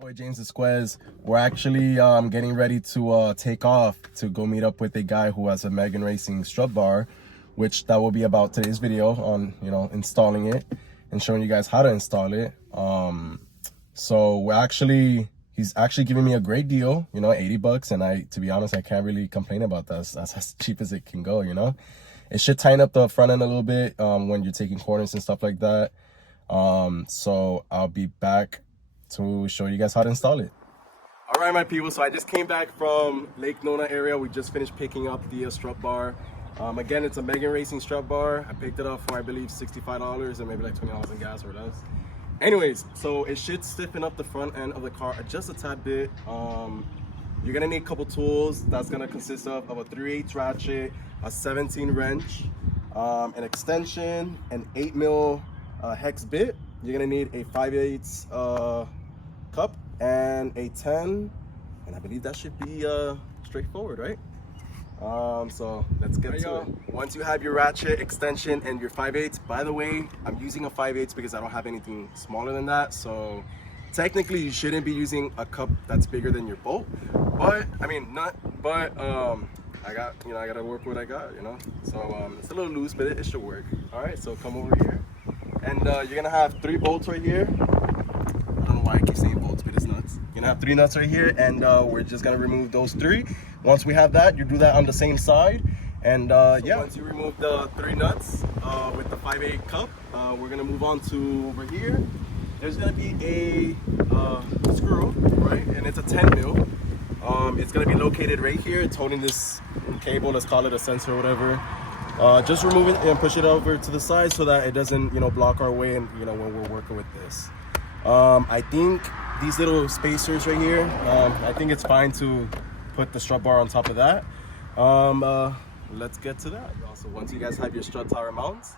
Boy James Esquez, we're actually getting ready to take off to go meet up with a guy who has a Megan Racing strut bar, which that will be about today's video on, installing it and showing you guys how to install it. So he's actually giving me a great deal, $80, and to be honest, I can't really complain about that. That's as cheap as it can go, It should tighten up the front end a little bit when you're taking corners and stuff like that. So I'll be back to show you guys how to install it. All right, my people, so I just came back from Lake Nona area. We just finished picking up the strut bar. Again, it's a Megan Racing strut bar. I picked it up for, I believe, $65 and maybe like $20 in gas or less. Anyways, so it should stiffen up the front end of the car just a tad bit. You're gonna need a couple tools. That's gonna consist of a 3/8 ratchet, a 17 wrench, an extension, an 8mm hex bit. You're gonna need a 5/8 cup and a 10, and I believe that should be straightforward, right? So let's get to it. Once you have your ratchet, extension, and your 5/8, by the way, I'm using a 5/8 because I don't have anything smaller than that. So technically you shouldn't be using a cup that's bigger than your bolt, but I gotta work with what I got, So it's a little loose, but it should work. All right, so come over here, and you're gonna have 3 bolts right here. I don't know why I keep saying bolts, but it's nuts. You're gonna have 3 nuts right here, and we're just gonna remove those 3. Once we have that, you do that on the same side, and once you remove the 3 nuts with the 5/8 cup, we're gonna move on to over here. There's gonna be a screw, right, and it's a 10mm. It's gonna be located right here. It's holding this cable, let's call it a sensor or whatever. Just remove it and push it over to the side so that it doesn't, block our way, and when we're working with this. I think these little spacers right here, I think it's fine to put the strut bar on top of that. Let's get to that. Also, once you guys have your strut tower mounts,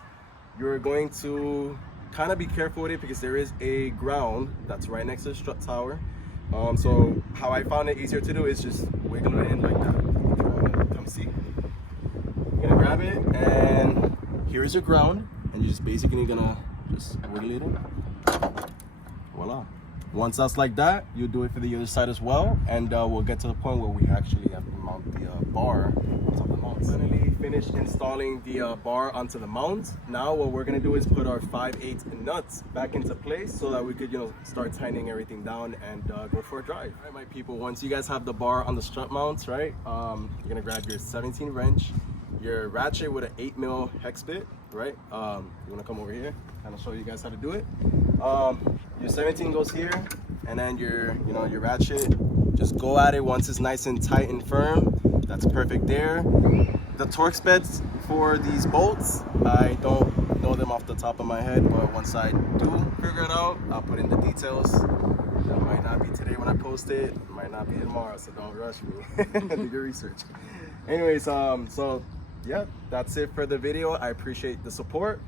you're going to kind of be careful with it because there is a ground that's right next to the strut tower. So how I found it easier to do is just wiggle it in like that. Come see. You're gonna grab it, and here's your ground, and you're just basically gonna just wiggle it in. Voila. Once that's like that, you do it for the other side as well, and we'll get to the point where we actually have to mount the bar on top of the mount. Finally finished installing the bar onto the mount. Now what we're gonna do is put our 5/8 nuts back into place so that we could start tightening everything down and go for a drive. All right, my people, once you guys have the bar on the strut mounts, right, you're gonna grab your 17 wrench, your ratchet with an 8mm hex bit, right? You wanna come over here and I'll show you guys how to do it. Your 17 goes here, and then your ratchet, just go at it once it's nice and tight and firm. That's perfect there. The torque specs for these bolts, I don't know them off the top of my head, but once I do figure it out, I'll put in the details. That might not be today when I post it, might not be tomorrow, so don't rush me. Do your research. Anyways, so yeah, that's it for the video. I appreciate the support.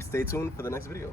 Stay tuned for the next video.